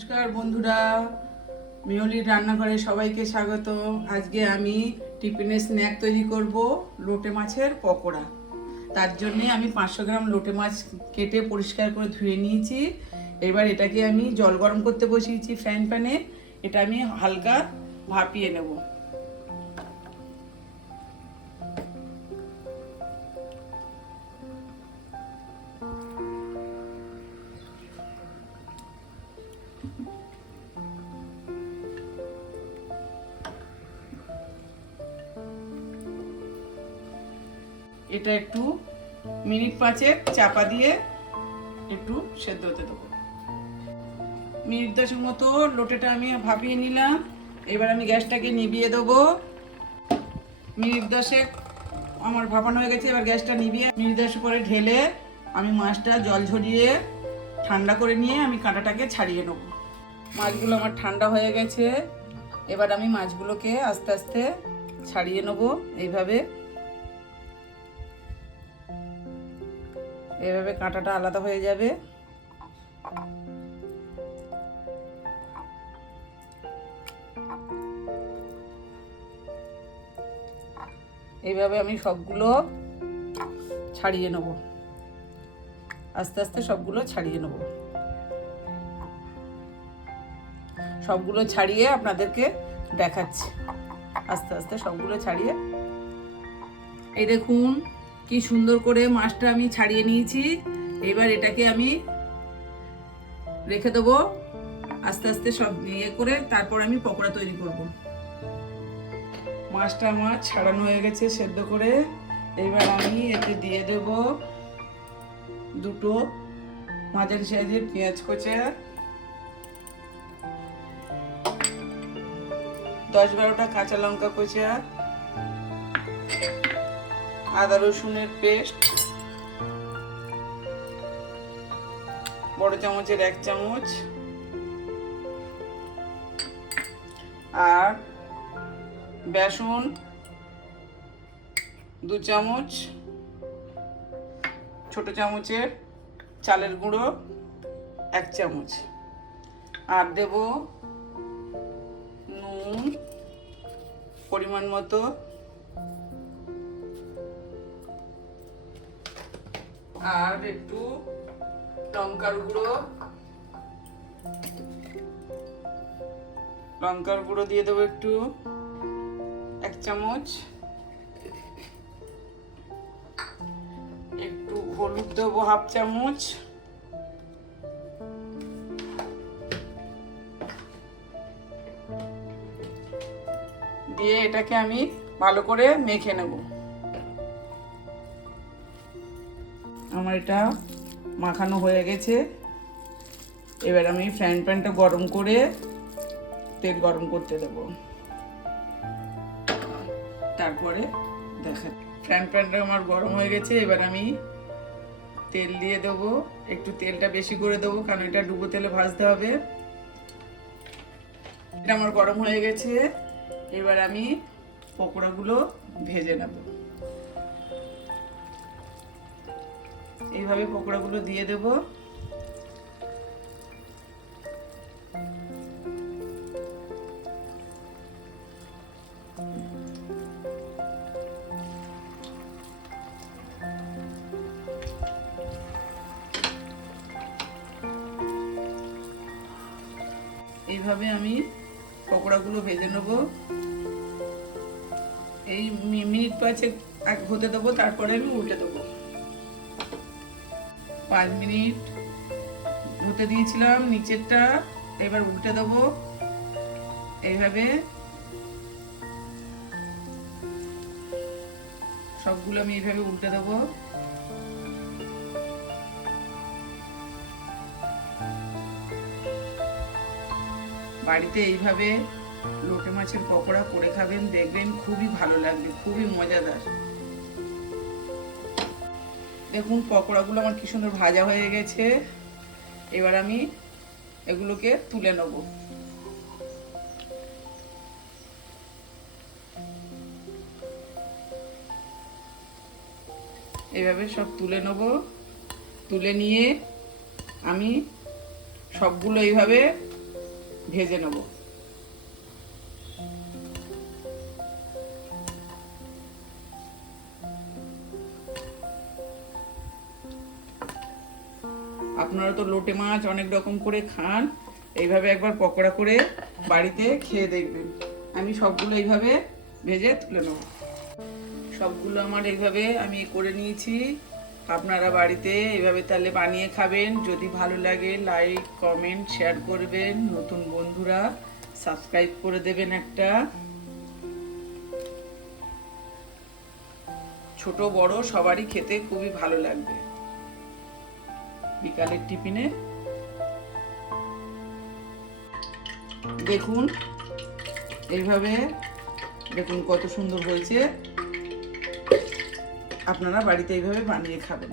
নমস্কার বন্ধুরা, মিওলির রান্নাঘরে সবাইকে স্বাগত। আজকে আমি টিফিনে স্ন্যাক তৈরি করব, লোটে মাছের পকোড়া। তার জন্যে আমি 500 গ্রাম লোটে মাছ কেটে পরিষ্কার করে ধুয়ে নিয়েছি। এবার এটাকে আমি জল গরম করতে বসিয়েছি ফ্রাইং প্যানে। এটা আমি হালকা ভাপিয়ে নেব। এটা একটু মিনিট 5 চাপা দিয়ে একটু সেদ্ধ হতে দেবো। মিনিট 10 মতো লোটেটা আমি ভাপিয়ে নিলাম। এবার আমি গ্যাসটাকে নিভিয়ে দেবো। মিনিট 10 আমার ভাপানো হয়ে গেছে। এবার গ্যাসটা নিভিয়ে মিনিট 10 পরে ঢেলে আমি মাছটা জল ঝরিয়ে ঠান্ডা করে নিয়ে আমি কাঁটাটাকে ছাড়িয়ে নেব। মাছগুলো আমার ঠান্ডা হয়ে গেছে। এবার আমি মাছগুলোকে আস্তে আস্তে ছাড়িয়ে নেব। এইভাবে কাঁটাটা আলাদা হয়ে যাবে। এইভাবে আমি সবগুলো ছাড়িয়ে নেব। আস্তে আস্তে সবগুলো ছাড়িয়ে নেব। সবগুলো ছাড়িয়ে আপনাদেরকে দেখাচ্ছি। আস্তে আস্তে সবগুলো ছাড়িয়ে, এই দেখুন কি সুন্দর করে মাছটা আমি ছাড়িয়ে নিয়েছি। এবার এটাকে আমি রেখে দেবো। আস্তে আস্তে সব ইয়ে করে তারপর আমি পকোড়া তৈরি করব। মাছটা আমার ছাড়ানো হয়ে গেছে সেদ্ধ করে। এবার আমি এতে দিয়ে দেব দুটো মাঝারি সাইজের পেঁয়াজ কোচা, 10-12টা কাঁচা লঙ্কা কোচা, আদা রসুনের পেস্ট বড় চামচের 1 চামচ, আর বেসন 2 চামচ, ছোট চামচের চালের গুঁড়ো 1 চামচ, আর দেব নুন পরিমাণ মতো, আর একটু লঙ্কার গুঁড়ো দিয়ে দেবো একটু 1 চামচ, একটু হলুদ দেবো 1/2 চামচ, দিয়ে এটাকে আমি ভালো করে মেখে নেব। আমার এটা মাখানো হয়ে গেছে। এবার আমি ফ্রাইং প্যানটা গরম করে তেল গরম করতে দেব। তারপরে দেখা। ফ্রাইং প্যানটা আমার গরম হয়ে গেছে। এবার আমি তেল দিয়ে দেবো। একটু তেলটা বেশি করে দেবো, কারণ এটা ডুবো তেলে ভাজতে হবে। এটা আমার গরম হয়ে গেছে। এবার আমি পকোড়াগুলো ভেজে নেব। এইভাবে পকোড়াগুলো দিয়ে দেব। এইভাবে আমি পকোড়াগুলো ভেজে নেব। এই মিনিট 5 হতে দেবো, তারপরে আমি উল্টে দেবো। 5 মিনিট হতে দিয়েছিলাম নিচেরটা, এবার উল্টে দেবো। এইভাবে সবগুলো আমি এইভাবে উল্টে দেবো। বাড়িতে এইভাবে লোটে মাছের পকোড়া করে খাবেন, দেখবেন খুবই ভালো লাগবে, খুবই মজাদার। দেখুন পকোড়াগুলো আমার কি সুন্দর ভাজা হয়ে গেছে। এবার আমি এগুলোকে তুলে নেব। এইভাবে সব তুলে নেব। তুলে নিয়ে আমি সবগুলো এইভাবে ভেজে নেব। আপনারা তো লোটে মাছ অনেক রকম করে খান, এইভাবে একবার পকোড়া করে বাড়িতে খেয়ে দেখবেন। আমি সবগুলো এইভাবে ভেজে তুলে নেব। সবগুলো আমার এইভাবে আমি করে নিয়েছি। আপনারা বাড়িতে এইভাবে তাহলে বানিয়ে খাবেন। যদি ভালো লাগে লাইক কমেন্ট শেয়ার করবেন। নতুন বন্ধুরা সাবস্ক্রাইব করে দেবেন একটা। ছোট বড় সবারই খেতে খুবই ভালো লাগবে বিকালের টিফিনে। দেখুন এইভাবে, দেখুন কত সুন্দর হয়েছে। আপনারা বাড়িতে এইভাবে বানিয়ে খাবেন।